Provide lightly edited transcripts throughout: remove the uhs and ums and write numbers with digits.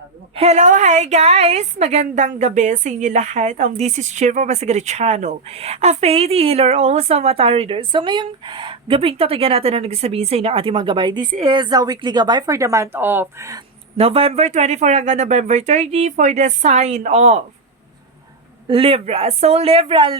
Hello, hi guys! Magandang gabi sa inyo lahat. This is Cheer from Masagari Channel, a faith healer, also mata reader. So ngayong gabing tatagan natin na nagsasabihin sa inyo ng ating mga gabay. This is a weekly gabay for the month of November 24 hanggang November 30 for the sign of Libra. So, Libra,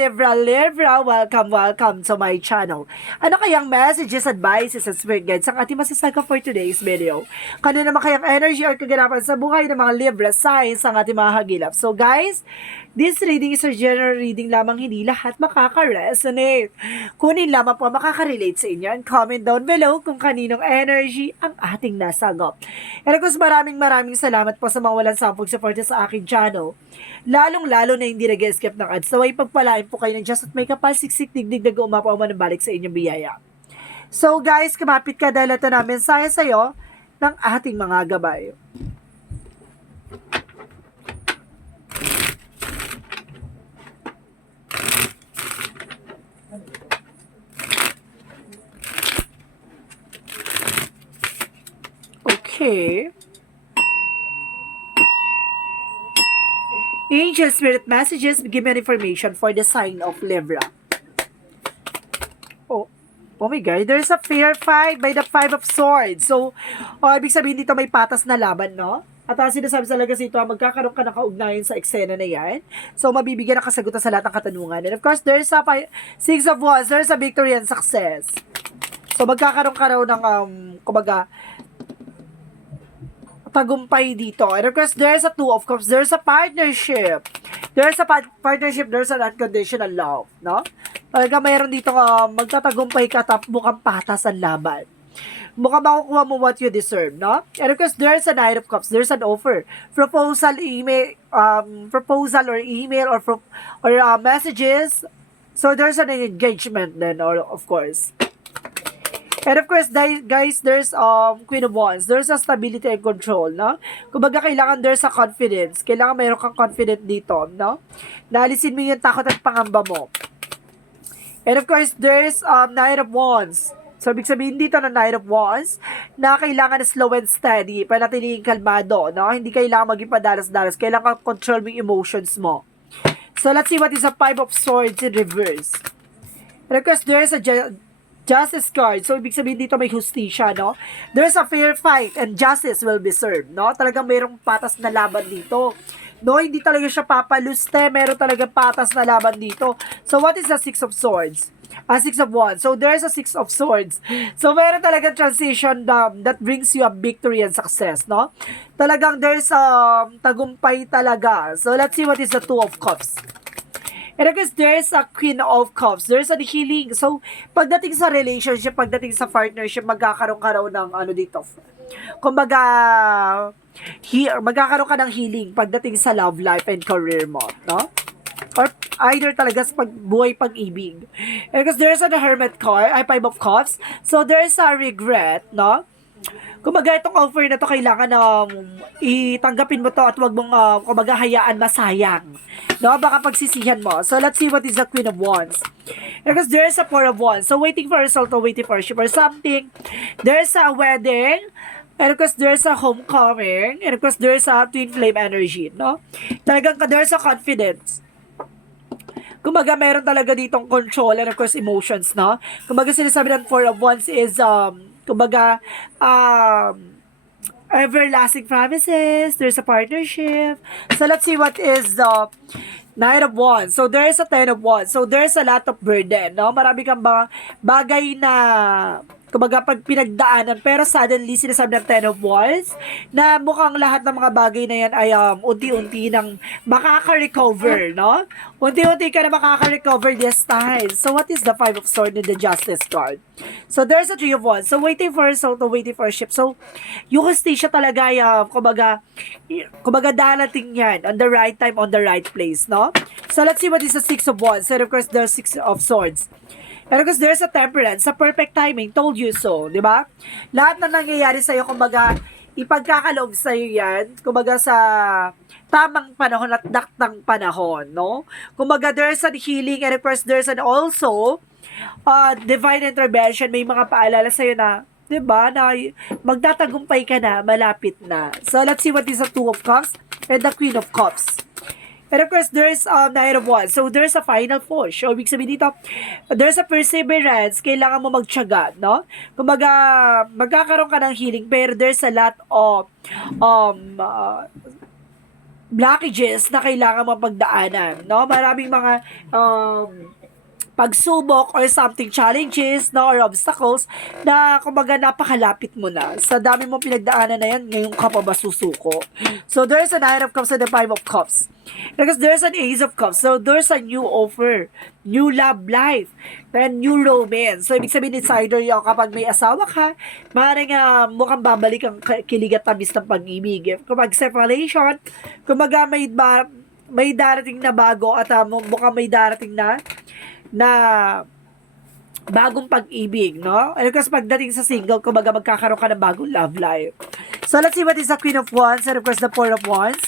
welcome to my channel. Ano kayang messages, advices, at spirit guides ang ating masasaga for today's video? Kano naman kayang energy or kaganapan sa buhay ng mga Libra signs ang ating mga hagilap? So, guys, this reading is a general reading lamang, hindi lahat makaka-resonate. Kunin lamang po makaka-relate sa inyo and comment down below kung kaninong energy ang ating nasagop. And of course, maraming salamat po sa mga walang sampung suporta sa aking channel. Lalong-lalo na hindi nag-escape ng ads. Naway pagpalain po kayo ng Diyos at may kapal siksik digdig na umapaw man balik sa inyong biyaya. So guys, kumapit ka dahil ito na mensahe sa'yo ng ating mga gabay. Okay. Angel Spirit Messages give me information for the sign of Libra. Oh my God, there's a fair fight by the Five of Swords. So, ibig sabihin dito may patas na laban, no? At ang sinasabi talaga sa ito, magkakaroon ka ng kaugnayan sa eksena na yan. So, mabibigyan ng kasagutan sa lahat ng katanungan. And of course, there's a Six of Wands, there's a victory and success. So, magkakaroon ka raw ng, kumbaga, tagumpay dito. And of course, there's a Two of Cups, there's a partnership. There's a partnership, there's an unconditional love, no? Talaga mayroon dito magtatagumpay ka tap mukhang patas ang laban. Mukhang makukuha mo what you deserve, no? And of course, there's a Knight of Cups, there's an offer. Proposal, email, proposal or email or messages. So, there's an engagement then, or of course. And of course, guys, there's Queen of Wands. There's a stability and control, no? Kumbaga, kailangan there's a confidence. Kailangan mayroon kang confident dito, no? Naalisin mo yung takot at pangamba mo. And of course, there's Knight of Wands. So, ibig sabihin dito na Knight of Wands, na kailangan na slow and steady, panatiling kalmado, no? Hindi kailangan maging padalas-dalas. Kailangan control mo yung emotions mo. So, let's see what is a Five of Swords in reverse. And of course, there's a Justice card. So, ibig sabihin dito may hustisya, no? There's a fair fight and justice will be served, no? Talagang mayroong patas na laban dito. No, hindi talaga siya papaluste. Meron talaga patas na laban dito. So, what is the Six of Swords? Six of Wands. So, there's a Six of Swords. So, meron talaga transition that brings you a victory and success, no? Talagang there's tagumpay talaga. So, let's see what is the Two of Cups. And of course, there's a Queen of Cups. There's a healing. So, pagdating sa relationship, pagdating sa partnership, magkakaroon ka raw ng ano dito. Kumbaga, magkakaroon ka ng healing pagdating sa love life and career mo, no? Or either talaga sa buhay pag-ibig. And because there's a Hermit card, Five of Cups. So, there's a regret, no? Kumbaga, itong offer na to kailangan na itanggapin mo to at wag mong kumbaga hayaan masayang. No? Baka pagsisihan mo. So, let's see what is the Queen of Wands. Because there's a Four of Wands. So, waiting for a result or waiting for a ship or something. There's a wedding. And of course, there's a homecoming. And of course, there's a twin flame energy. No? Talagang there's a confidence. Kumbaga, meron talaga ditong control and of course, emotions, no? Kumbaga, sinasabi ng Four of Wands is, kumbaga, everlasting promises, there's a partnership. So, let's see what is the Knight of Wands. So, there's a Ten of Wands. So, there's a lot of burden, no? Marami kang bagay na kumbaga pag pinagdaanan, pero suddenly sinasabi ng Ten of Wands na mukhang lahat ng mga bagay na yan ay unti-unti nang makaka-recover, no? Unti-unti ka na makaka-recover this time. So, what is the Five of Swords in the Justice card? So, there's a Three of Wands. So, waiting for a result, waiting for a ship. So, yung hustisya talaga ay, kumbaga darating yan on the right time, on the right place, no? So, let's see what is the Six of Wands. And of course, there's Six of Swords. And because there's a temperance, sa perfect timing, told you so, di ba? Lahat na nangyayari sa'yo, kumbaga, ipagkakaloob sa'yo yan, kumbaga sa tamang panahon at daktang panahon, no? Kumbaga, there's a healing and of course, there's an also divine intervention. May mga paalala sa'yo na 'Diba? Na magtatagumpay ka na, malapit na. So, let's see what is the Two of Cups and the Queen of Cups. And of course, there's a Knight of Wands. So, there's a final push. So, ibig sabihin dito, there's a perseverance. Kailangan mo magtiyaga, no? Kumbaga, magkakaroon ka ng healing, pero there's a lot of blockages na kailangan mo pagdaanan, no? Maraming mga pagsubok or something challenges no, or obstacles na kumbaga napakalapit mo na. Sa dami mong pinagdaanan na yan, ngayon ka pa ba susuko? So, there's a Nine of Cups and the Five of Cups. Because there's an Ace of Cups. So, there's a new offer, new love life, and new romance. So, ibig sabihin, insider yung kapag may asawa ka, maaaring mukhang babalik ang kilig at tamis ng pag-ibig. Kapag separation, kumbaga may darating na bago at mukhang may darating na bagong pag-ibig, no? And of course, pagdating sa single, kumbaga magkakaroon ka ng bagong love life. So, let's see what is the Queen of Wands and of course, the Four of Wands.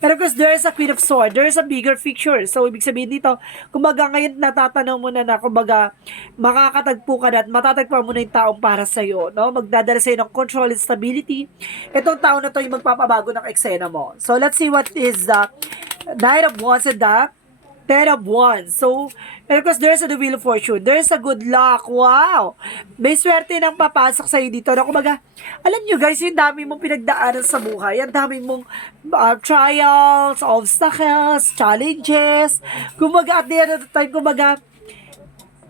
And of course, there is a Queen of Swords. There is a bigger picture. So, ibig sabihin dito, kumbaga ngayon natatanaw mo na kumbaga, makakatagpo ka na at matatagpuan mo na yung taong para sa'yo, no? Magdadala sa'yo ng control and stability. Itong tao na to yung magpapabago ng eksena mo. So, let's see what is the Knight of Wands and the Ten of Wands. So, and of course, there's the Wheel of Fortune. There's a good luck. Wow! May swerte nang papasok sa'yo dito. Na kumbaga, alam nyo guys, yung dami mong pinagdaanan sa buhay. Ang dami mong trials, obstacles, challenges. Kumbaga, at the end of the time, kumbaga,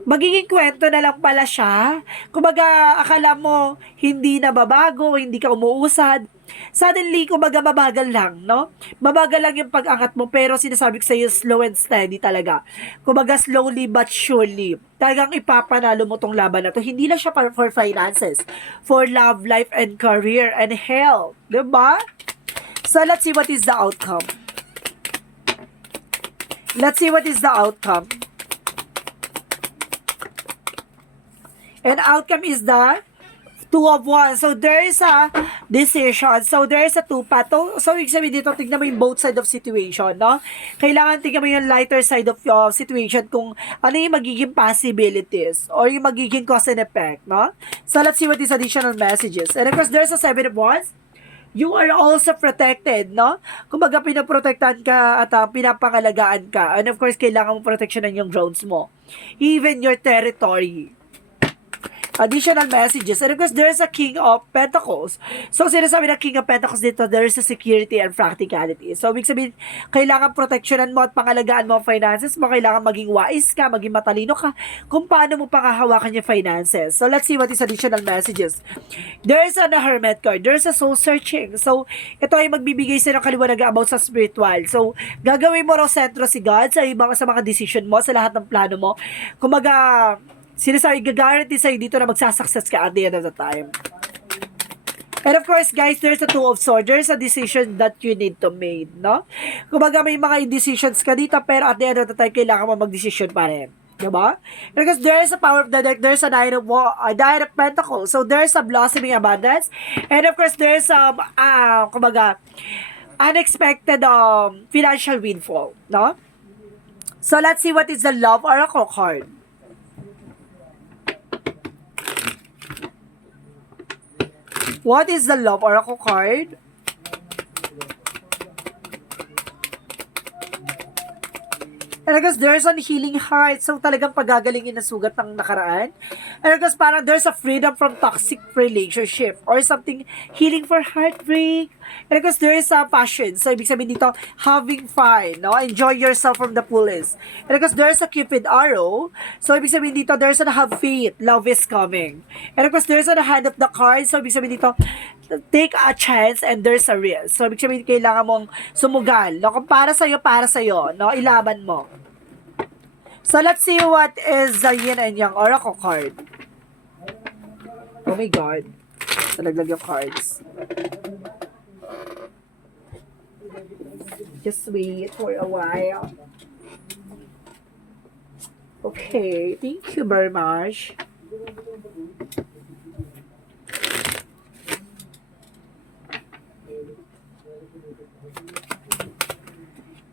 magiging kwento na lang pala siya. Kumbaga, akala mo, hindi na babago, hindi ka umuusad. Suddenly, kumbaga, mabagal lang, no? Mabagal lang yung pag-angat mo, pero sinasabi ko sa'yo, slow and steady talaga. Kumbaga, slowly but surely. Talagang ipapanalo mo tong laban na to. Hindi lang siya for finances, for love, life, and career, and health. Diba? So, let's see what is the outcome. Let's see what is the outcome. And outcome is the Two of Wands. So, there is a decision. So, there is a two-path. So, ibig sabihin dito, tignan mo yung both side of situation, no? Kailangan tignan mo yung lighter side of your situation kung ano yung magiging possibilities or yung magiging cause and effect, no? So, let's see what is additional messages. And of course, there's a Seven of Wands. You are also protected, no? Kumbaga, pinaprotektahan ka at pinapangalagaan ka. And of course, kailangan mo proteksyonan yung grounds mo. Even your territory. Additional messages. And of course, there's a King of Pentacles. So, sinasabi ng King of Pentacles dito, there's a security and practicality. So, ibig sabihin, kailangan proteksyonan mo at pangalagaan mo ang finances mo. Kailangan maging wise ka, maging matalino ka kung paano mo pangahawakan yung finances. So, let's see what is additional messages. There's a Hermit card. There's a soul searching. So, ito ay magbibigay sa ng kaliwanagan about sa spiritual. So, gagawin mo raw sentro si God sa mga decision mo, sa lahat ng plano mo. Kumaga, sinasabi, gagaranti sa'yo dito na magsasuccess ka at the end of the time. And of course, guys, there's a Two of Swords. There's a decision that you need to make, no? Kumbaga, may mga decisions ka dito, pero at the end of the time, kailangan mo mag-decision pa rin. Diba? Because there's a power of the deck, there's a Nine of Pentacles. So, there's a blossoming abundance. And of course, there's kumbaga, unexpected financial windfall, no? So, let's see what is the Love Oracle card. What is the Love Oracle card? And I guess there's a healing heart. So, talagang pagagalingin na sugat ng nakaraan. And I guess parang there's a freedom from toxic relationship or something, healing for heartbreak. And I guess there is a passion. So, ibig sabihin dito, having fun, no? Enjoy yourself from the fullest. And I guess there's a Cupid arrow. So, ibig sabihin dito, there's a have faith, love is coming. And of course, there's a hand of the card. So, ibig sabihin dito, take a chance and there's a risk. So, ibig sabihin, kailangan mong sumugal. No? Kung para sa'yo, no? Ilaban mo. So, let's see what is the Yin and Yang Oracle card. Oh my God. Nalaglag yung cards. Just wait for a while. Okay. Thank you very much.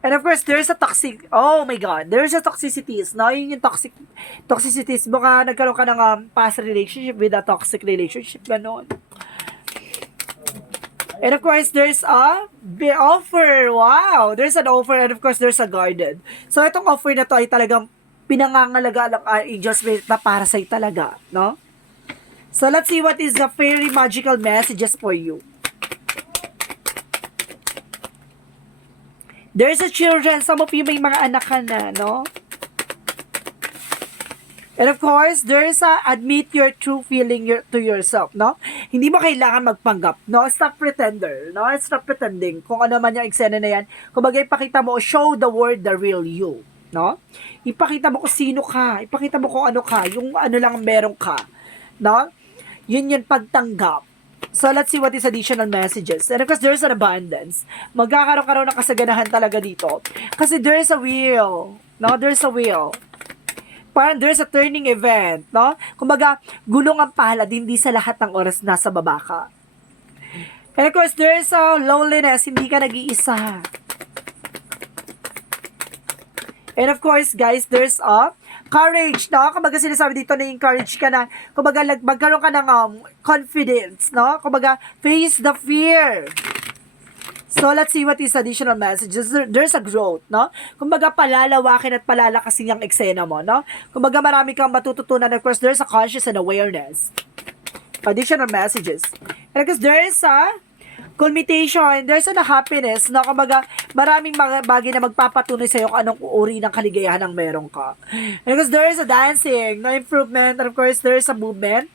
And of course, there's a toxic, oh my God, there's a toxicities, no? Yun yung toxicities, baka nagkaroon ka ng past relationship with a toxic relationship, ganon. And of course, there's a offer. Wow! There's an offer and of course, there's a garden. So, itong offer na to ay talagang pinangangalaga ng Angel Spirit na para sa'yo talaga, no? So, let's see what is the fairy magical messages for you. There's a children. Some of you may mga anak ka na, no? And of course, there's a admit your true feeling to yourself, no? Hindi mo kailangan magpanggap, no? Stop pretender, no? Stop pretending. Kung ano man yung eksena na yan, kumbaga ipakita mo, show the world the real you, no? Ipakita mo kung sino ka, ipakita mo kung ano ka, yung ano lang meron ka, no? Yun yung pagtanggap. So, let's see what is additional messages. And of course, there's an abundance. Magkakaroon ng kasaganahan talaga dito. Kasi there's a will, no? There's a will. Parang there's a turning event, no? Kumbaga, gulong ang palad, hindi sa lahat ng oras nasa baba ka. And of course, there's a loneliness, hindi ka nag-iisa. And of course, guys, there's a courage, no? Kumbaga, sinasabi dito na encourage ka na, kumbaga, magkaroon ka ng confidence, no? Kumbaga, face the fear. So, let's see what is additional messages. There's a growth, no? Kumbaga, palalawakin at palalakasin yung eksena mo, no? Kumbaga, marami kang matututunan. Of course, there's a conscious and awareness. Additional messages. And of course, there's a culmination. There's a happiness, no? Kumbaga, maraming mga bagay na magpapatunay sa'yo kung anong uri ng kaligayahan ang meron ka. And of course, there's a dancing, no? Improvement. And of course, there's a movement.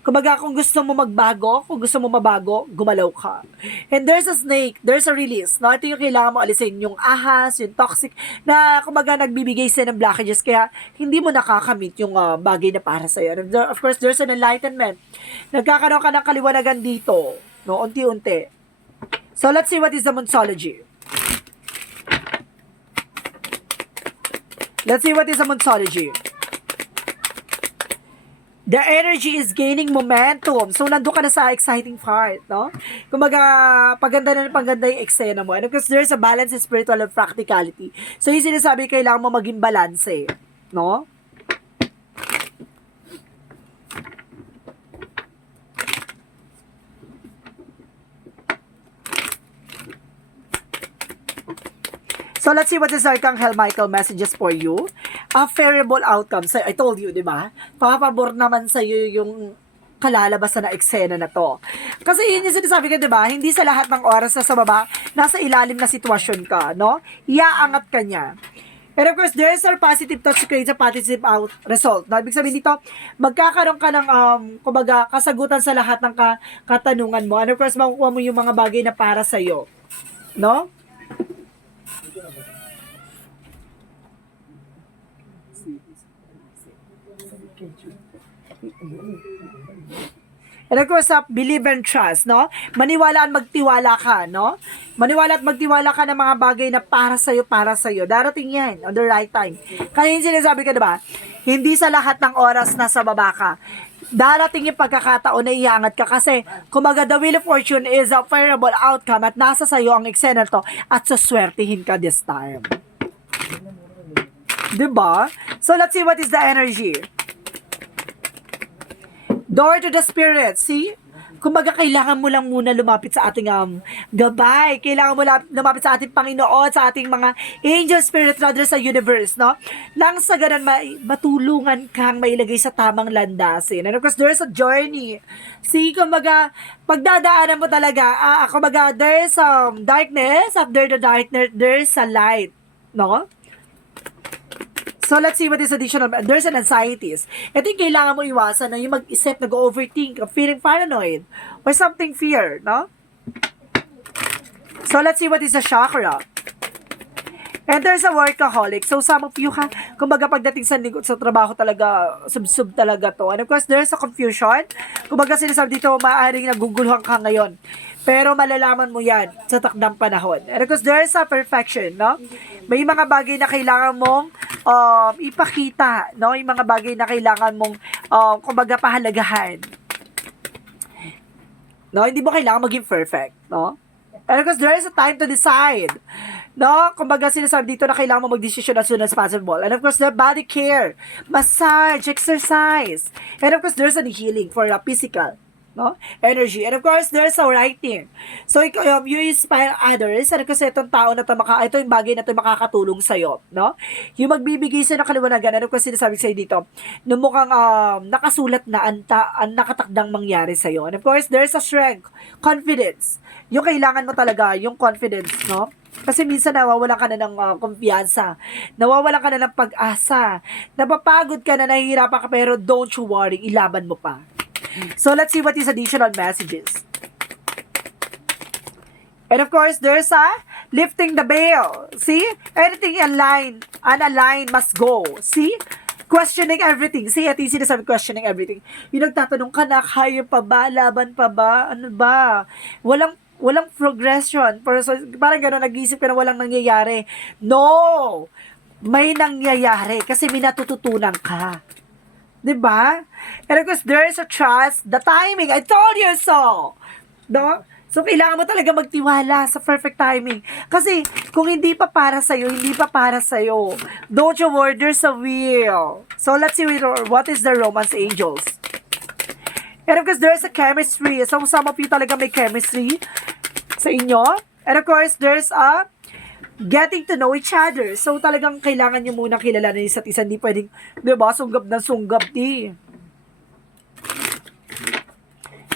Kumbaga, kung gusto mo magbago, kung gusto mo mabago, gumalaw ka. And there's a snake, there's a release. No? Ito yung kailangan mo alisin, yung ahas, yung toxic, na kumbaga nagbibigay sa'yo ng blockages, kaya hindi mo nakakamit yung bagay na para sa'yo. And of course, there's an enlightenment. Nagkakaroon ka ng kaliwanagan dito, no? Unti-unti. So, let's see what is the Monsology. Let's see what is the Monsology. The energy is gaining momentum. So, nandun ka na sa exciting part, no? Kumbaga, paganda yung eksena mo. And of course, there's a balance in spiritual and practicality. So, yung sinasabi, kailangan mo maging balance, no? So, let's see what is Archangel Michael messages for you. A favorable outcome. So, I told you, di ba? Papabor naman sa'yo yung kalalabasan na eksena na to. Kasi yun yung sinasabi ko, di ba? Hindi sa lahat ng oras na sa baba, nasa ilalim na sitwasyon ka, no? Iaangat ka niya. And of course, there is a positive touch creates a positive result. No? Ibig sabihin dito, magkakaroon ka ng, kumbaga, kasagutan sa lahat ng katanungan mo. And of course, makukuha mo yung mga bagay na para sa'yo. No? And of course, believe and trust, no? Maniwala at magtiwala ka, no? Maniwala at magtiwala ka ng mga bagay na para sa'yo. Darating yan, on the right time. Kaya yung sinasabi ka, diba? Hindi sa lahat ng oras nasa baba ka. Darating yung pagkakataon na iangat ka kasi kumaga the wheel of fortune is a favorable outcome at nasa sa'yo ang eksena to at suswertihin ka this time. Diba? So, let's see what is the energy. Door to the spirit. See? Kumbaga, kailangan mo lang muna lumapit sa ating gabay. Kailangan mo lumapit sa ating Panginoon, sa ating mga angel spirit rather sa universe, no? Nang sa ganun, matulungan kang mailagay sa tamang landasin. And of course, there's a journey. See, kumbaga, pagdadaanan mo talaga, kumbaga, there's darkness. After the darkness, there's a light, no? So, let's see what is additional. There's an anxieties. Ito yung kailangan mo iwasan na yung mag-isip, nag-overthink, feeling paranoid, or something fear, no? So, let's see what is a chakra. And there's a workaholic. So, some of you, kumbaga pagdating sa trabaho talaga, sub talaga to. And of course, there's a confusion. Kumbaga sinasabi dito, maaaring naguguluhan ka ngayon. Pero malalaman mo yan sa takdang panahon. And of course, there's a perfection, no? May mga bagay na kailangan mong ipakita, no? Yung mga bagay na kailangan mong, kumbaga, pahalagahan. No? Hindi mo kailangan maging perfect, no? And of course, there is a time to decide. No? Kumbaga sinasabi dito na kailangan mo mag-decision as soon as possible. And of course, the body care, massage, exercise. And of course, there's a healing for a physical, no, energy. And of course, there's a writing. So, you inspire others. And of course, itong tao na to, ito yung bagay na to makakatulong sa'yo, no? Yung magbibigay sa'yo ng kaliwanagan. And of course, sinasabi sa'yo dito, na mukhang nakasulat na ang nakatakdang mangyari sa'yo. And of course, there's a strength, confidence. Yung kailangan mo talaga, yung confidence, no? Kasi minsan nawawalan ka na ng kumpiyansa. Nawawalan ka na ng pag-asa. Napapagod ka na, nahihirapan ka, pero don't you worry, ilaban mo pa. So, let's see what is additional messages. And of course, there's a lifting the veil. See? Anything unaligned must go. See? Questioning everything. See, at yung sinasabi, questioning everything. Yung nagtatanong ka na, kaya pa ba? Laban pa ba? Ano ba? Walang progression. Parang gano'n, nag-iisip ka na walang nangyayari. No! May nangyayari kasi may natututunan ka. Diba? And of course, there is a trust, the timing. I told you so! No? So, kailangan mo talaga magtiwala sa perfect timing. Kasi, kung hindi pa para sa'yo, hindi pa para sa'yo. Don't you worry, there's a will. So, let's see what is the romance angels. And of course, there's a chemistry. So, some of you talaga may chemistry sa inyo. And of course, there's a getting to know each other. So, talagang kailangan nyo muna kilalanin isa't isa. Hindi pwedeng, diba, sunggab na sunggab, di.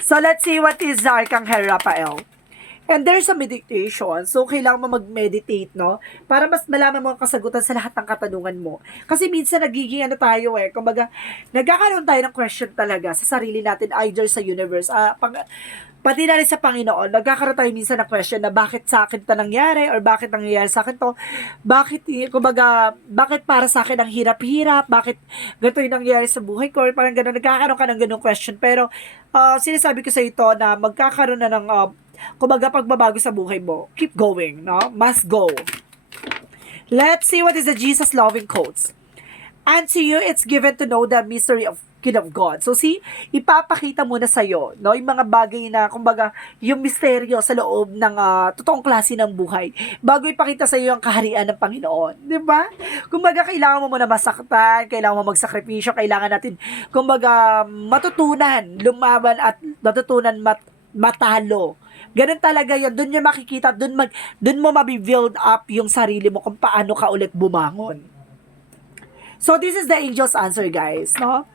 So, let's see what is the Archangel Raphael. And there's a meditation. So, kailangan mo mag-meditate, no? Para mas malaman mo ang kasagutan sa lahat ng katanungan mo. Kasi minsan nagiging tayo kumbaga, nagkakaroon tayo ng question talaga sa sarili natin, either sa universe, pati na rin sa Panginoon, nagkakaroon tayo minsan ng question na bakit sa akin ito nangyari or bakit nangyayari sa akin to, bakit para sa akin ang hirap-hirap, bakit ganito yung nangyayari sa buhay ko, or parang gano'n, nagkakaroon ka ng gano'ng question. Pero, sinasabi ko sa ito na magkakaroon na ng, pagbabago sa buhay mo, keep going, no? Must go. Let's see what is the Jesus loving quotes. And to you, it's given to know the mystery of Kingdom of God. So, see, ipapakita muna sa'yo, no, yung mga bagay na, kumbaga, yung misteryo sa loob ng totoong klase ng buhay, bago ipakita sa'yo yung kaharian ng Panginoon. Di ba? Kumbaga, kailangan mo muna masaktan, kailangan mo magsakripisyo, kailangan natin, kumbaga, matutunan, lumaban at matutunan matalo. Ganun talaga yun. Doon nyo makikita, doon mo mabibuild up yung sarili mo kung paano ka ulit bumangon. So, this is the angel's answer, guys, no?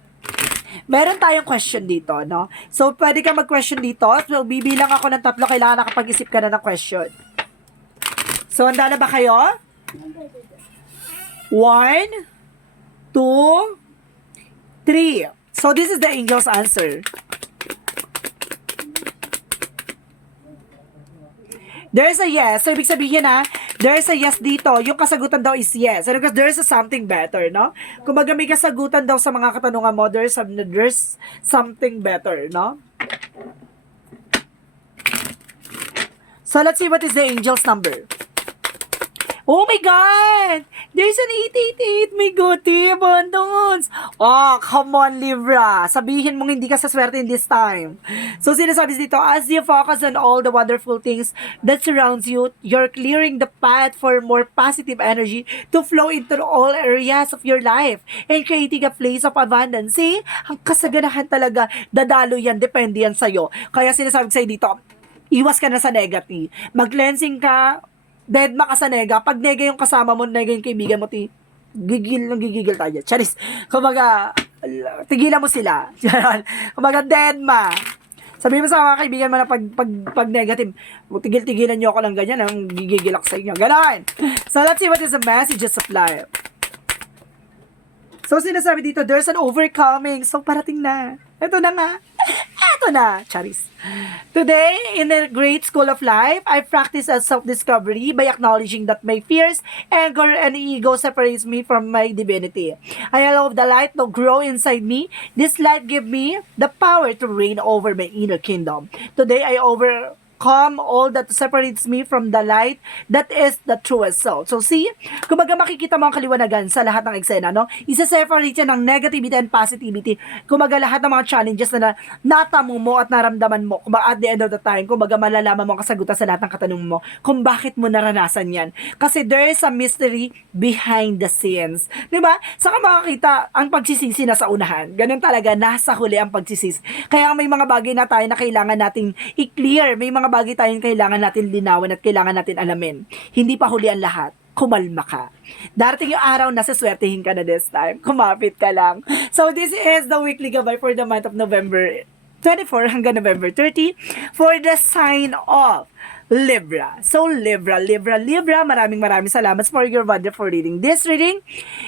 Meron tayong question dito, no? So, pwede ka mag-question dito. So, bibilang ako ng 3. Kailangan nakapag-isip ka na ng question. So, handa na ba kayo? 1, 2, 3. So, this is the angel's answer. There's a yes. So, ibig sabihin there's a yes dito. Yung kasagutan daw is yes. And because there's a something better, no? Kung may kasagutan daw sa mga katanungan mo, there's something better, no? So, let's see what is the angel's number. Oh my God! There's an 888! My God, abundance! Oh, come on, Libra! Sabihin mong hindi ka sa swerte in this time. So, sinasabi dito, as you focus on all the wonderful things that surrounds you, you're clearing the path for more positive energy to flow into all areas of your life and creating a place of abundance. See? Ang kasaganahan talaga, dadalo yan, depende yan sa'yo. Kaya sinasabi sa'yo dito, iwas ka na sa negative. Mag-cleansing ka, dead ka sa nega. Pag nega yung kasama mo, nega yung kaibigan mo, gigigil tayo. Charis. Kumbaga, tigilan mo sila. Kumbaga, dead ma. Sabihin mo sa mga kaibigan mo na pag negative, tigil-tigilan nyo ako ng ganyan, ang gigigil ako sa inyo. Ganon. So, let's see what is the messages of life. So, sinasabi dito, there's an overcoming. So, parating na. Ito na nga. Ito na. Charis. Today, in the great school of life, I practice a self-discovery by acknowledging that my fears, anger, and ego separates me from my divinity. I allow the light to grow inside me. This light gives me the power to reign over my inner kingdom. Today, I calm all that separates me from the light that is the truest self. So see, kumbaga makikita mo ang kaliwanagan sa lahat ng eksena, no? Isa-separate yan ng negativity and positivity. Kumbaga lahat ng mga challenges na natamo mo at naramdaman mo, kumbaga at the end of the time, kumbaga malalaman mo ang kasagutan sa lahat ng katanungan mo kung bakit mo naranasan yan. Kasi there is a mystery behind the scenes. Diba? Saka makakita ang pagsisisi na sa unahan. Ganun talaga, nasa huli ang pagsisisi. Kaya may mga bagay na tayo na kailangan nating i-clear. May mga bagay tayong kailangan natin linawan at kailangan natin alamin. Hindi pa huli ang lahat. Kumalma ka. Darating yung araw na saswertehin ka na this time. Kumapit ka lang. So this is the weekly gabay for the month of November 24 hanggang November 30 for the sign of Libra. So, Libra, maraming salamat for your wonderful reading. This reading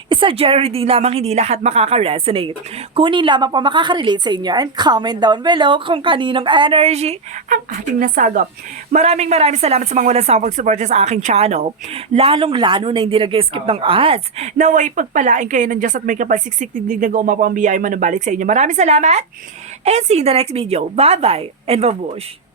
is a general reading lamang, hindi lahat makaka-resonate. Kunin lamang po makaka-relate sa inyo and comment down below kung kaninong energy ang ating nasagap. Maraming salamat sa mga walang sawang pag-support sa aking channel. Lalong-lalo na hindi nag-skip ng ads. Naway pagpalain kayo ng Diyos at may kapalsiksik tiglig na umapang biyay manubalik sa inyo. Maraming salamat and see you in the next video. Bye-bye and babush!